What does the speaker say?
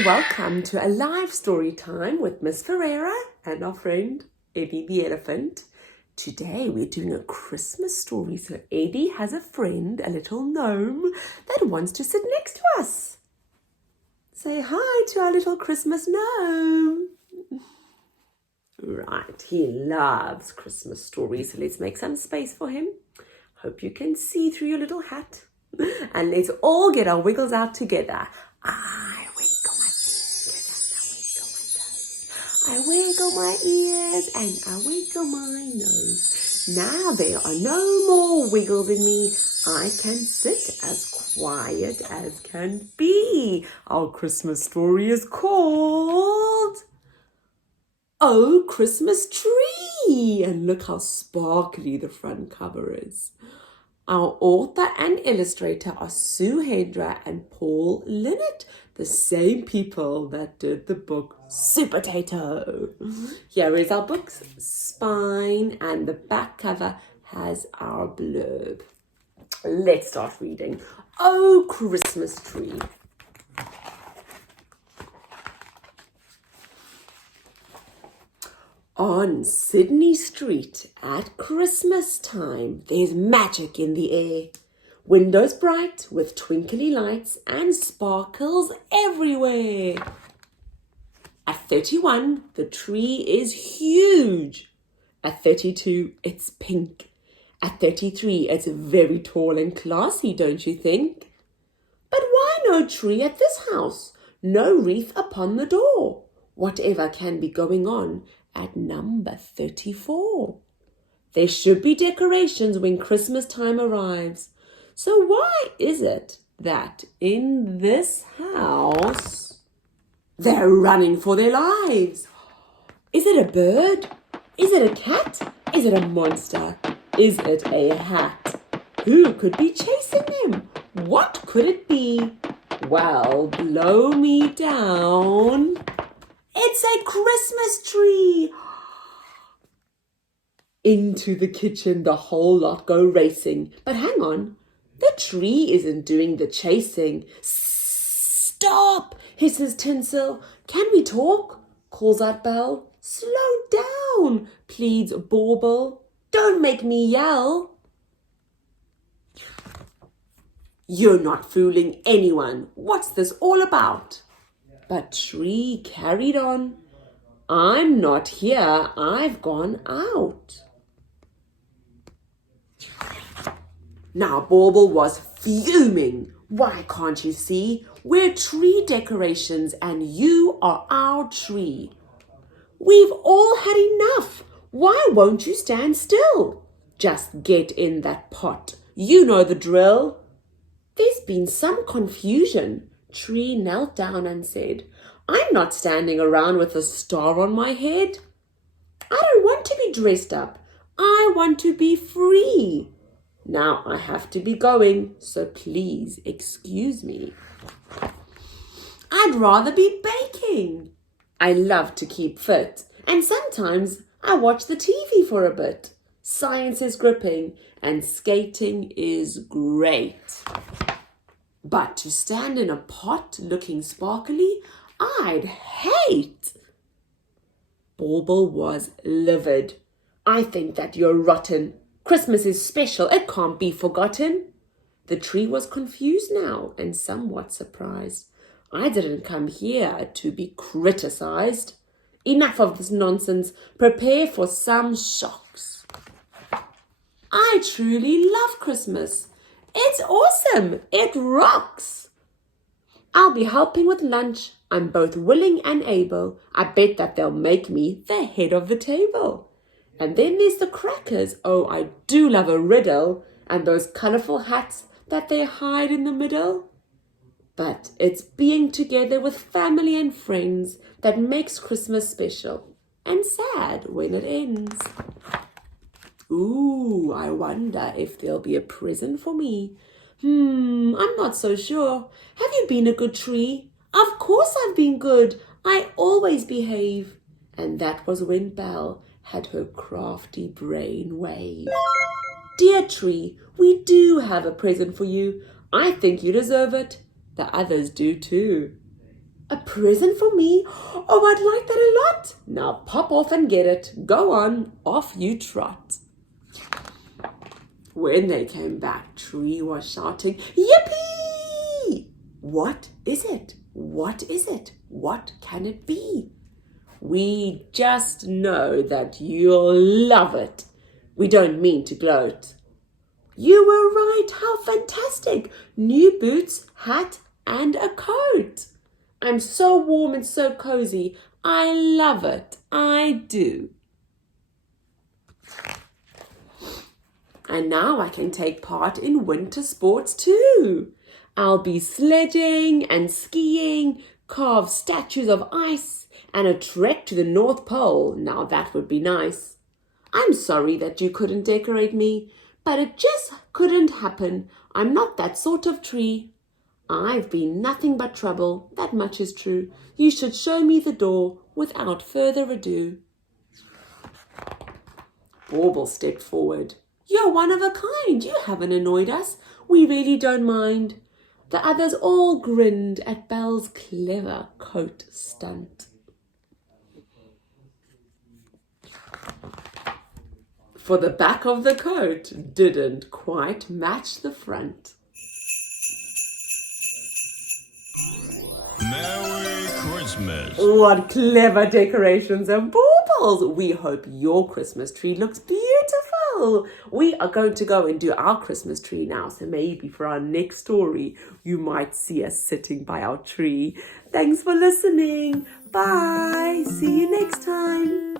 and welcome to a live story time with Miss Ferreira and our friend Eddie the elephant. Today we're doing a Christmas story. So Eddie has a friend, a little gnome, that wants to sit next to us. Say hi to our little Christmas gnome. Right, he loves Christmas stories, so let's make some space for him. Hope you can see through your little hat. And let's all get our wiggles out together. I wiggle my fingers and I wiggle my toes. I wiggle my ears and I wiggle my nose. Now there are no more wiggles in me. I can sit as quiet as can be. Our Christmas story is called Oh, Christmas Tree! And look how sparkly the front cover is. Our author and illustrator are Hendra and Linnet, the same people that did the book Super Potato. Here is our book's spine, and the back cover has our blurb. Let's start reading. Oh, Christmas Tree. On Sydney Street at Christmas time, there's magic in the air. Windows bright with twinkly lights and sparkles everywhere. At 31, the tree is huge. At 32, it's pink. At 33, it's very tall and classy, don't you think? But why no tree at this house? No wreath upon the door. Whatever can be going on at number 34. There should be decorations when Christmas time arrives. So why is it that in this house they're running for their lives? Is it a bird? Is it a cat? Is it a monster? Is it a hat? Who could be chasing them? What could it be? Well, blow me down. It's a Christmas tree! Into the kitchen, the whole lot go racing. But hang on, the tree isn't doing the chasing. Stop, hisses Tinsel. Can we talk? Calls out Belle. Slow down, pleads Bauble. Don't make me yell. You're not fooling anyone. What's this all about? But Tree carried on. I'm not here, I've gone out. Now Bauble was fuming. Why can't you see? We're tree decorations and you are our tree. We've all had enough. Why won't you stand still? Just get in that pot. You know the drill. There's been some confusion. Tree knelt down and said, I'm not standing around with a star on my head. I don't want to be dressed up. I want to be free. Now I have to be going, so please excuse me. I'd rather be baking. I love to keep fit, and sometimes I watch the TV for a bit. Science is gripping, and skating is great. But to stand in a pot looking sparkly, I'd hate. Bauble was livid. I think that you're rotten. Christmas is special. It can't be forgotten. The tree was confused now and somewhat surprised. I didn't come here to be criticized. Enough of this nonsense. Prepare for some shocks. I truly love Christmas. It's awesome. It rocks. I'll be helping with lunch. I'm both willing and able. I bet that they'll make me the head of the table. And then there's the crackers. Oh, I do love a riddle. And those colourful hats that they hide in the middle. But it's being together with family and friends that makes Christmas special and sad when it ends. Ooh, I wonder if there'll be a present for me. I'm not so sure. Have you been a good tree? Of course I've been good. I always behave. And that was when Belle had her crafty brain wave. Dear tree, we do have a present for you. I think you deserve it. The others do too. A present for me? Oh, I'd like that a lot. Now pop off and get it. Go on, off you trot. When they came back, Tree was shouting, Yippee! What is it? What is it? What can it be? We just know that you'll love it. We don't mean to gloat. You were right. How fantastic. New boots, hat, and a coat. I'm so warm and so cozy. I love it. I do. And now I can take part in winter sports too. I'll be sledging and skiing, carve statues of ice, and a trek to the North Pole. Now that would be nice. I'm sorry that you couldn't decorate me, but it just couldn't happen. I'm not that sort of tree. I've been nothing but trouble, that much is true. You should show me the door without further ado. Bauble stepped forward. You're one of a kind. You haven't annoyed us. We really don't mind. The others all grinned at Belle's clever coat stunt. For the back of the coat didn't quite match the front. Merry Christmas. What clever decorations and baubles. We hope your Christmas tree looks beautiful. We are going to go and do our Christmas tree now. So maybe for our next story, you might see us sitting by our tree. Thanks for listening. Bye. See you next time.